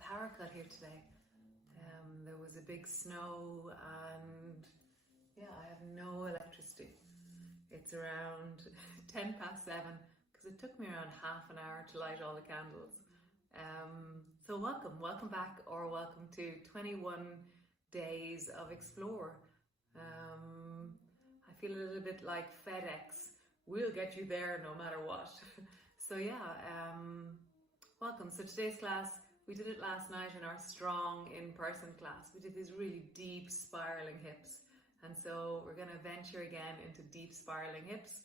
power cut here today. There was a big snow and yeah, I have no electricity. It's around 7:10 because it took me around half an hour to light all the candles. So welcome back, or welcome to 21 days of explore. I feel a little bit like FedEx. We'll get you there no matter what. So yeah, welcome. So today's class, we did it last night in our strong in-person class. We did these really deep spiraling hips. And so we're going to venture again into deep spiraling hips.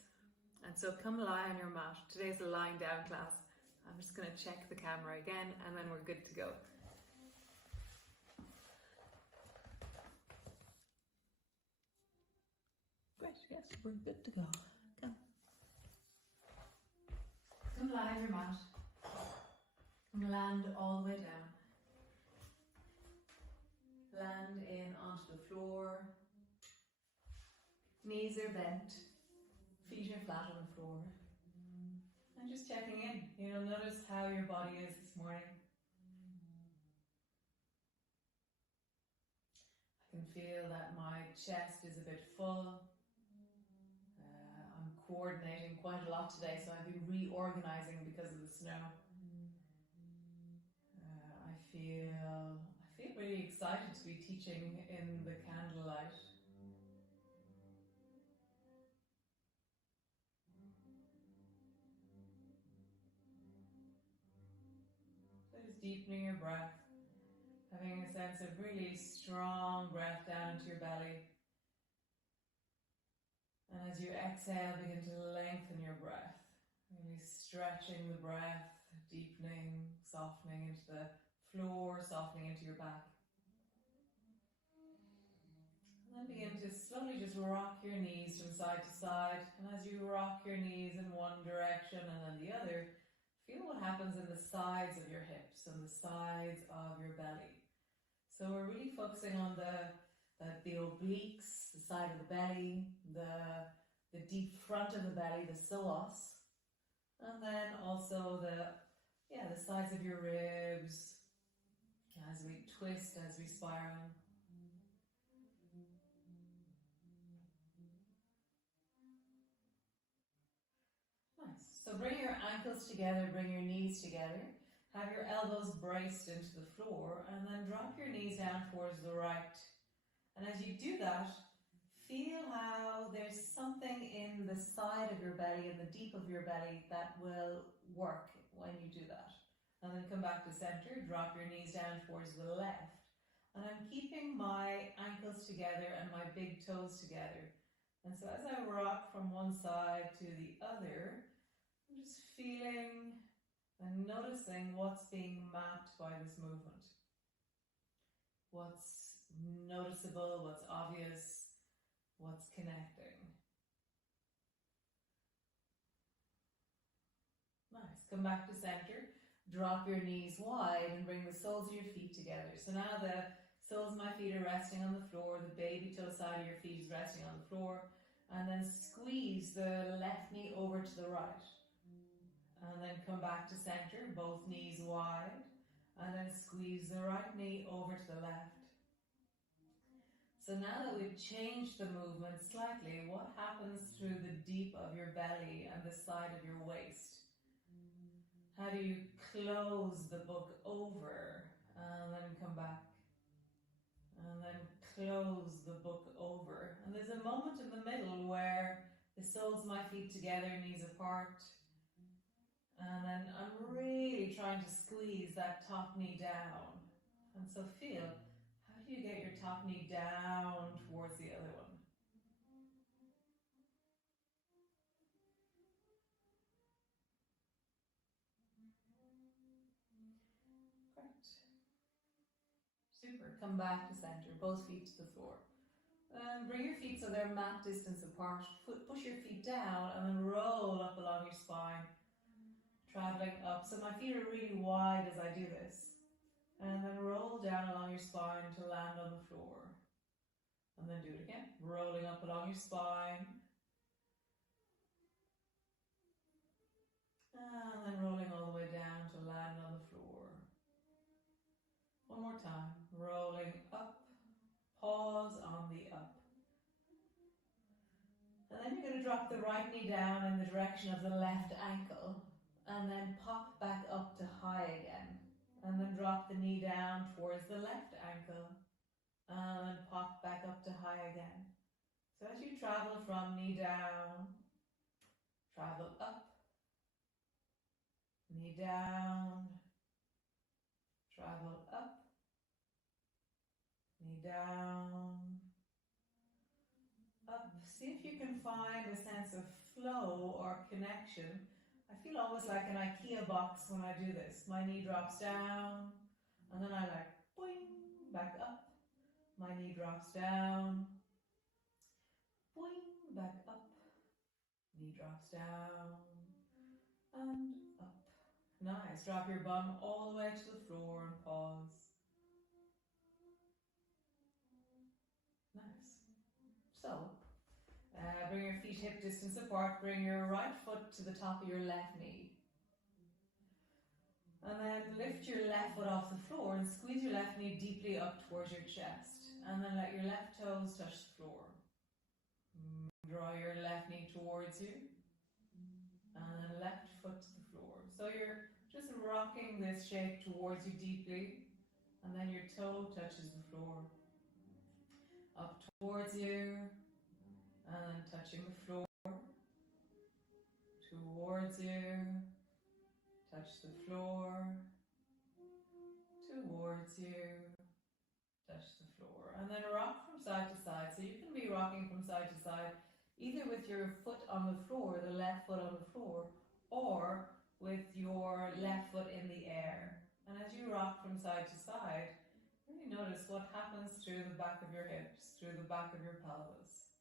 And so come lie on your mat. Today's a lying down class. I'm just going to check the camera again and then we're good to go. Great, yes, we're good to go. Come lie on your mat. Come land all the way down. Land in onto the floor. Knees are bent. Feet are flat on the floor. And just checking in. You'll notice how your body is this morning. I can feel that my chest is a bit full. I'm coordinating quite a lot today, so I've been reorganizing because of the snow. I feel really excited to be teaching in the candlelight. So just deepening your breath, having a sense of really strong breath down into your belly. And as you exhale, begin to lengthen your breath, really stretching the breath, deepening, softening into the floor, softening into your back. And then begin to slowly just rock your knees from side to side. And as you rock your knees in one direction and then the other, feel what happens in the sides of your hips and the sides of your belly. So we're really focusing on the obliques, the side of the belly, the deep front of the belly, the psoas, and then also the sides of your ribs as we twist, as we spiral. Nice. So bring your ankles together, bring your knees together. Have your elbows braced into the floor, and then drop your knees down towards the right. And as you do that, feel how there's something in the side of your belly, in the deep of your belly, that will work when you do that. And then come back to center, drop your knees down towards the left. And I'm keeping my ankles together and my big toes together. And so as I rock from one side to the other, I'm just feeling and noticing what's being mapped by this movement. What's noticeable, what's obvious, what's connecting. Nice. Come back to center. Drop your knees wide and bring the soles of your feet together. So now the soles of my feet are resting on the floor. The baby toe side of your feet is resting on the floor. And then squeeze the left knee over to the right. And then come back to center, both knees wide. And then squeeze the right knee over to the left. So now that we've changed the movement slightly, what happens through the deep of your belly and the side of your waist? How do you close the book over and then come back? And then close the book over. And there's a moment in the middle where the soles of my feet together, knees apart. And then I'm really trying to squeeze that top knee down. And so feel, how do you get your top knee down towards the other one? Great. Super. Come back to center, both feet to the floor. And bring your feet so they're mat distance apart. Push your feet down and then roll up along your spine. Traveling up. So my feet are really wide as I do this. And then roll down along your spine to land on the floor. And then do it again. Rolling up along your spine. And then rolling all the way down to land on the floor. the right knee down in the direction of the left ankle, and then pop back up to high again. And then drop the knee down towards the left ankle, and pop back up to high again. So as you travel from knee down, travel up, knee down, travel up, knee down, up. See if you can find a sense of flow or connection. I feel almost like an IKEA box when I do this. My knee drops down, and then I like boing, back up. My knee drops down, boing, back up. Knee drops down, and up. Nice. Drop your bum all the way to the floor and pause. Nice. So, bring your feet hip distance apart. Bring your right foot to the top of your left knee. And then lift your left foot off the floor and squeeze your left knee deeply up towards your chest. And then let your left toes touch the floor. Draw your left knee towards you. And then left foot to the floor. So you're just rocking this shape towards you deeply. And then your toe touches the floor. Up towards you. And then touching the floor. Towards you. Touch the floor. Towards you. Touch the floor. And then rock from side to side. So you can be rocking from side to side either with your foot on the floor, the left foot on the floor, or with your left foot in the air. And as you rock from side to side, really notice what happens through the back of your hips, through the back of your pelvis.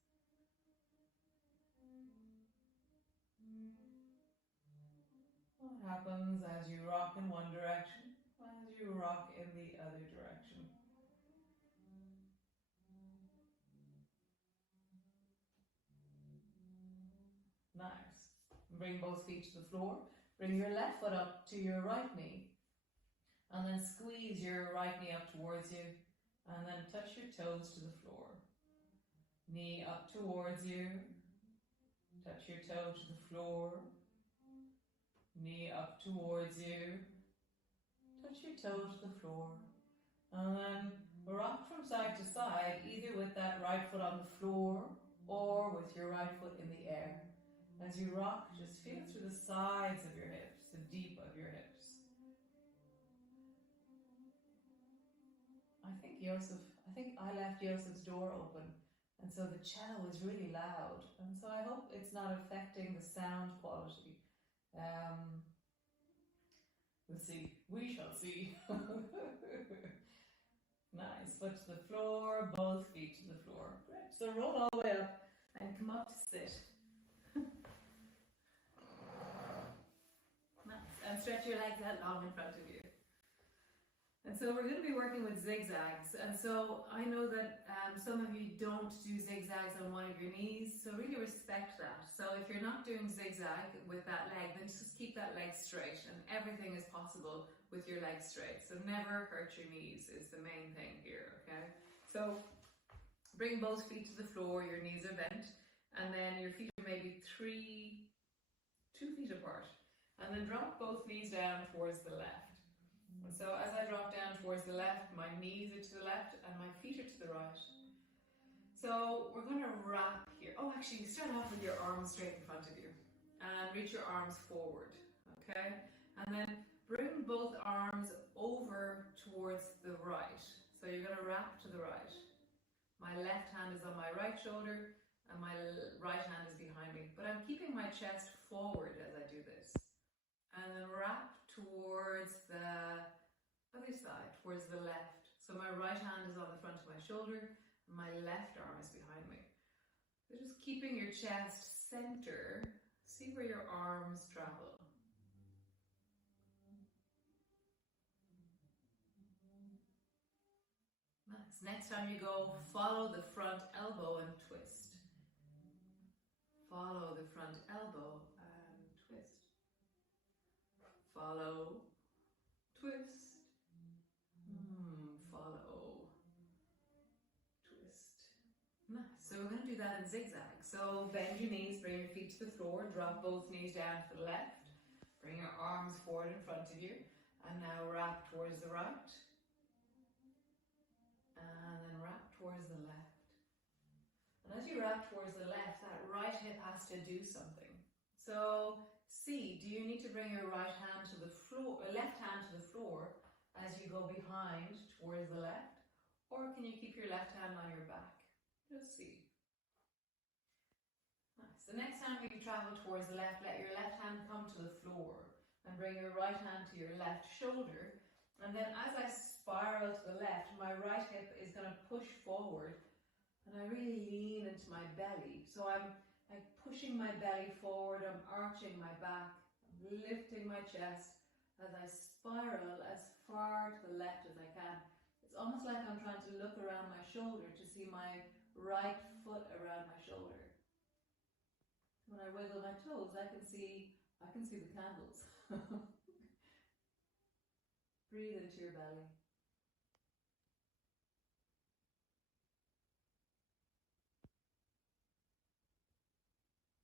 What happens as you rock in one direction, as you rock in the other direction. Nice. Bring both feet to the floor. Bring your left foot up to your right knee. And then squeeze your right knee up towards you. And then touch your toes to the floor. Knee up towards you. Touch your toe to the floor. Knee up towards you. Touch your toe to the floor. And then rock from side to side, either with that right foot on the floor or with your right foot in the air. As you rock, just feel through the sides of your hips, the deep of your hips. I think I left Yosef's door open, and so the cello is really loud, and so I hope it's not affecting the sound quality. We'll see. We shall see. Nice. Foot to the floor, both feet to the floor. Great. So roll all the way up and come up to sit. Nice. And stretch your legs out long in front of you. And so we're going to be working with zigzags. And so I know that some of you don't do zigzags on one of your knees, so really respect that. So if you're not doing zigzag with that leg, then just keep that leg straight, and everything is possible with your legs straight. So never hurt your knees is the main thing here, okay? So bring both feet to the floor, your knees are bent, and then your feet are maybe 2 feet apart. And then drop both knees down towards the left. And so as I drop down towards the left, my knees are to the left and my feet are to the right. So we're going to wrap here. Oh, actually, start off with your arms straight in front of you and reach your arms forward, okay? And then bring both arms over towards the right. So you're going to wrap to the right. My left hand is on my right shoulder and my right hand is behind me, but I'm keeping my chest forward as I do this. And then wrap towards the other side, towards the left. So my right hand is on the front of my shoulder, and my left arm is behind me. So just keeping your chest center, see where your arms travel. Nice. Next time you go, follow the front elbow and twist. Follow the front elbow and twist. Follow, twist, follow, twist. Nice. So we're going to do that in zigzag. So bend your knees, bring your feet to the floor, drop both knees down to the left, bring your arms forward in front of you, and now wrap towards the right, and then wrap towards the left. And as you wrap towards the left, that right hip has to do something. So see, do you need to bring your right hand to the floor, left hand to the floor as you go behind towards the left? Or can you keep your left hand on your back? Just see. Nice. The next time you travel towards the left, let your left hand come to the floor and bring your right hand to your left shoulder. And then as I spiral to the left, my right hip is going to push forward and I really lean into my belly. So I'm like pushing my belly forward, I'm arching my back, I'm lifting my chest as I spiral as far to the left as I can. It's almost like I'm trying to look around my shoulder to see my right foot around my shoulder. When I wiggle my toes, I can see the candles. Breathe into your belly.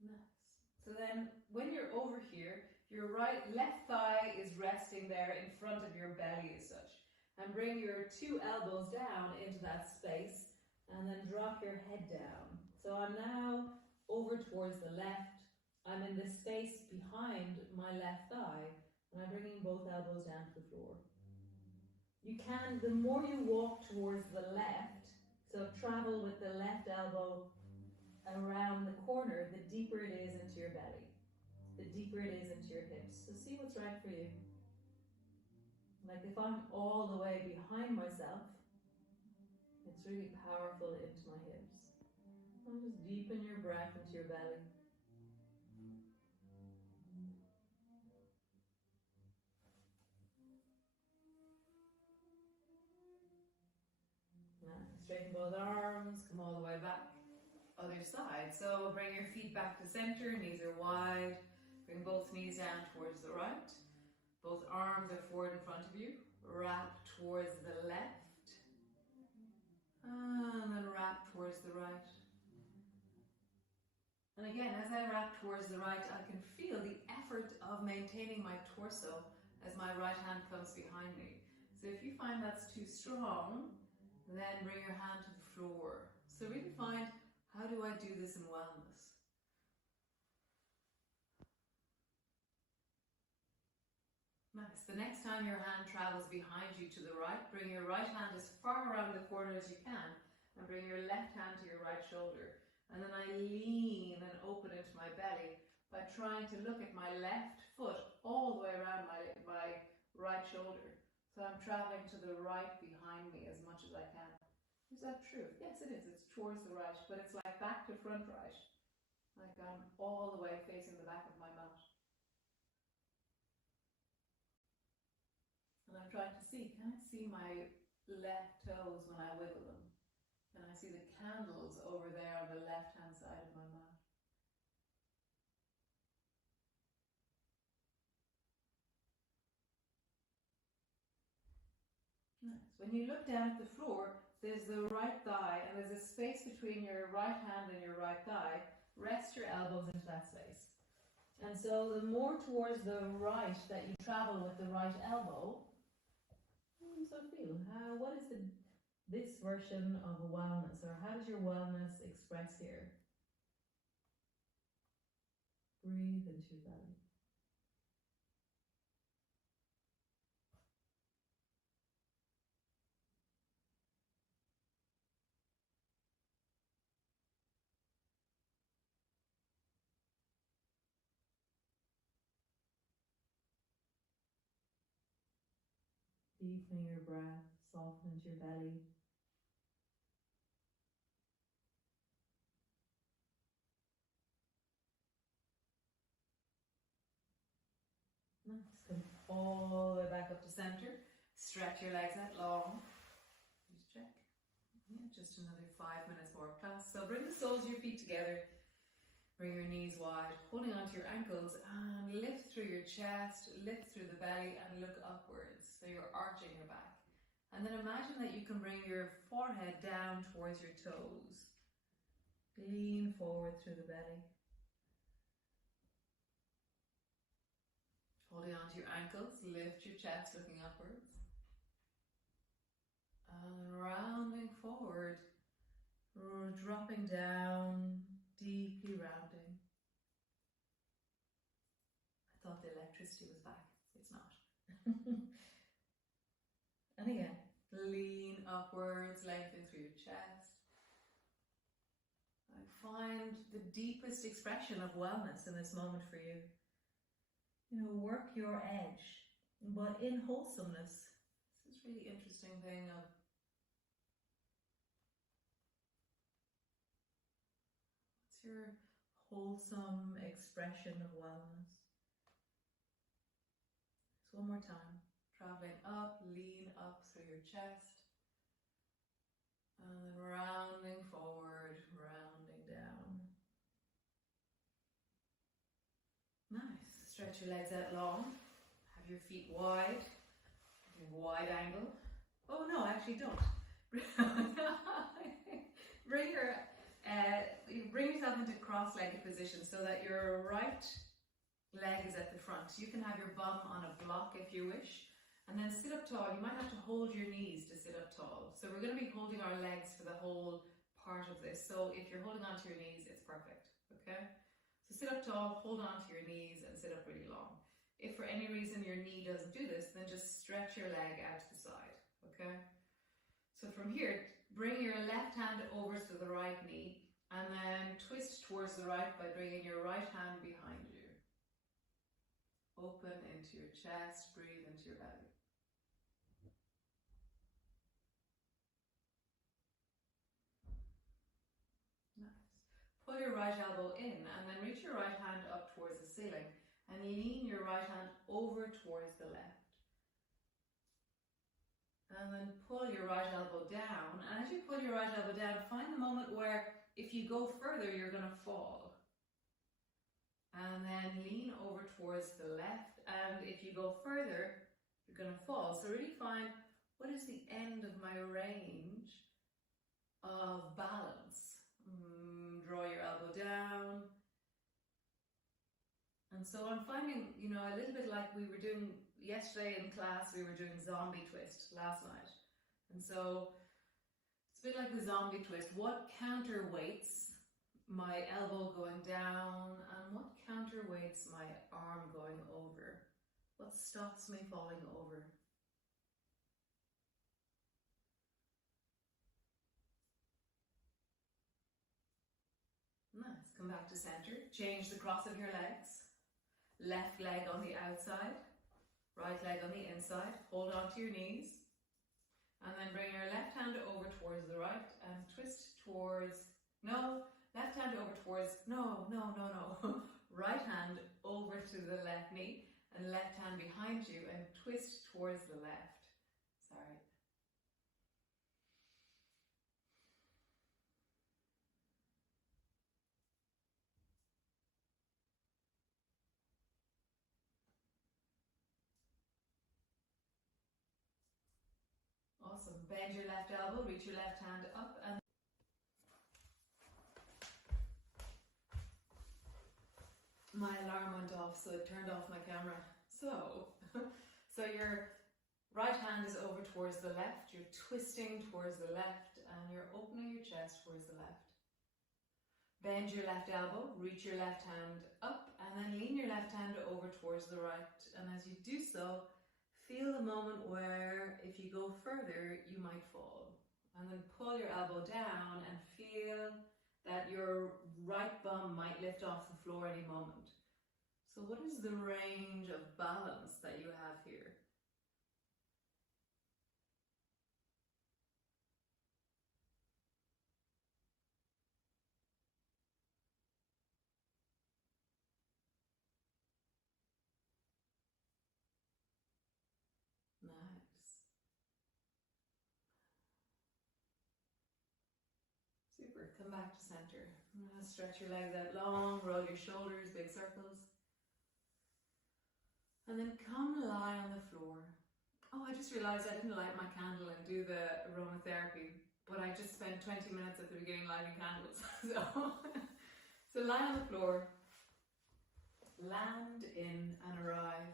Nice. So then when you're over here, your left thigh is resting there in front of your belly as such. And bring your two elbows down into that space and then drop your head down. So I'm now over towards the left. I'm in the space behind my left thigh and I'm bringing both elbows down to the floor. You can, the more you walk towards the left, so travel with the left elbow around the corner, the deeper it is into your belly, the deeper it is into your hips. So see what's right for you. Like if I'm all the way behind myself, it's really powerful into my hips. And just deepen your breath into your belly. Now, straighten both arms, come all the way back. Other side. So bring your feet back to center, knees are wide. Bring both knees down towards the right. Both arms are forward in front of you. Wrap towards the left. And then wrap towards the right. And again, as I wrap towards the right, I can feel the effort of maintaining my torso as my right hand comes behind me. So if you find that's too strong, then bring your hand to the floor. So really find, how do I do this in wellness? Nice. The next time your hand travels behind you to the right, bring your right hand as far around the corner as you can and bring your left hand to your right shoulder. And then I lean and open into my belly by trying to look at my left foot all the way around my right shoulder. So I'm traveling to the right behind me as much as I can. Is that true? Yes, it is. It's towards the right, but it's like back to front right. Like I'm all the way facing the back of my mat. And I'm trying to see, can I see my left toes when I wiggle them? Can I see the candles over there on the left-hand side of my mat? Nice. When you look down at the floor, there's the right thigh and there's a space between your right hand and your right thigh. Rest your elbows into that space. And so the more towards the right that you travel with the right elbow, so feel, what is this version of wellness, or how does your wellness express here? Breathe into your belly. Deepening your breath, soften into your belly. Nice. Come all the way back up to center. Stretch your legs out long. Just check. Yeah, just another 5 minutes more class. So bring the soles of your feet together. Bring your knees wide, holding onto your ankles, and lift through your chest, lift through the belly, and look upwards. So you're arching your back. And then imagine that you can bring your forehead down towards your toes. Lean forward through the belly. Holding on to your ankles, lift your chest, looking upwards. And rounding forward, dropping down, deeply rounding. I thought the electricity was back. It's not. And again, lean upwards, lengthen through your chest. And find the deepest expression of wellness in this moment for you. You know, work your edge, but in wholesomeness. This is really interesting thing of what's your wholesome expression of wellness? So one more time. Traveling up, lean up through your chest. And then rounding forward, rounding down. Nice. Stretch your legs out long. Have your feet wide. Wide angle. Oh no, actually don't. Bring yourself into cross-legged position so that your right leg is at the front. You can have your bum on a block if you wish. And then sit up tall. You might have to hold your knees to sit up tall. So we're going to be holding our legs for the whole part of this. So if you're holding onto your knees, it's perfect. Okay? So sit up tall, hold on to your knees and sit up really long. If for any reason your knee doesn't do this, then just stretch your leg out to the side. Okay? So from here, bring your left hand over to the right knee and then twist towards the right by bringing your right hand behind you. Open into your chest, breathe into your belly. Pull your right elbow in and then reach your right hand up towards the ceiling and lean your right hand over towards the left. And then pull your right elbow down. And as you pull your right elbow down, find the moment where if you go further, you're going to fall. And then lean over towards the left. And if you go further, you're going to fall. So really find what is the end of my range of balance. Draw your elbow down. And so I'm finding, you know, a little bit like we were doing yesterday in class, we were doing zombie twist last night. And so it's a bit like the zombie twist. What counterweights my elbow going down and what counterweights my arm going over? What stops me falling over? Nice. Come back to center. Change the cross of your legs. Left leg on the outside, right leg on the inside. Hold on to your knees. And then bring your left hand over towards the right and twist towards, left hand over towards, right hand over to the left knee and left hand behind you and twist towards the left. Sorry. Awesome. Bend your left elbow, reach your left hand up and my alarm went off, so it turned off my camera. So your right hand is over towards the left, you're twisting towards the left and you're opening your chest towards the left. Bend your left elbow, reach your left hand up and then lean your left hand over towards the right. And as you do so, feel the moment where if you go further, you might fall. And then pull your elbow down and feel that your right bum might lift off the floor any moment. So what is the range of balance that you have here? Nice. Super. Come back to center. Stretch your legs out long, roll your shoulders, big circles. And then come lie on the floor. Oh, I just realized I didn't light my candle and do the aromatherapy but I just spent 20 minutes at the beginning lighting candles. So lie on the floor, land in and arrive.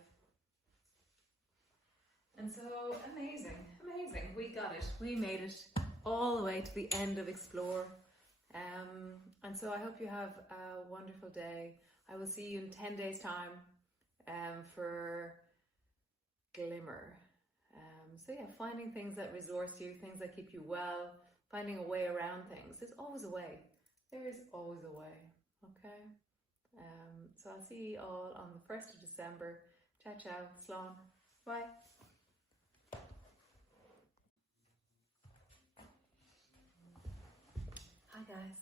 And so amazing, amazing. We got it. We made it all the way to the end of Explore. And so I hope you have a wonderful day. I will see you in 10 days time for Glimmer. So yeah, finding things that resource you, things that keep you well, finding a way around things. There's always a way. There is always a way. Okay. So I'll see you all on the 1st of December. Ciao, ciao. Slán. Bye. Hi guys.